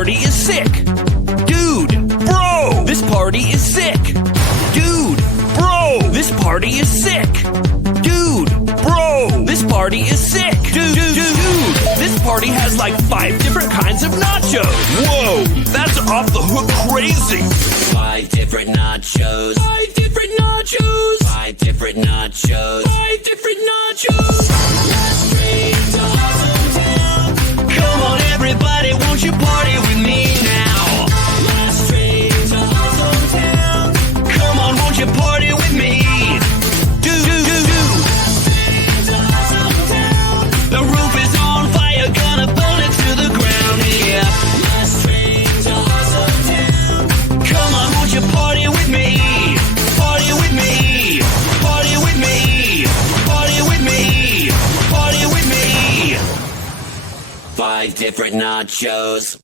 party is sick. Dude, bro, this party is sick. Dude, bro, this party is sick. Dude, bro, this party is sick. Dude, this party has like 5 different kinds of nachos. Whoa, that's off the hook crazy. 5 different nachos. 5 different nachos. 5 different nachos. 5 different nachos. Last train to Awesome Town. Come on, everybody, won't you party with me now? Last train to Awesome Town. Come on, won't you party with me? Do. To Awesome Town. The roof is on fire, gonna burn it to the ground here. Last train to Awesome Town. Come on, won't you party with me? Party with me. Party with me. Party with me. Party with me. 5 different nachos.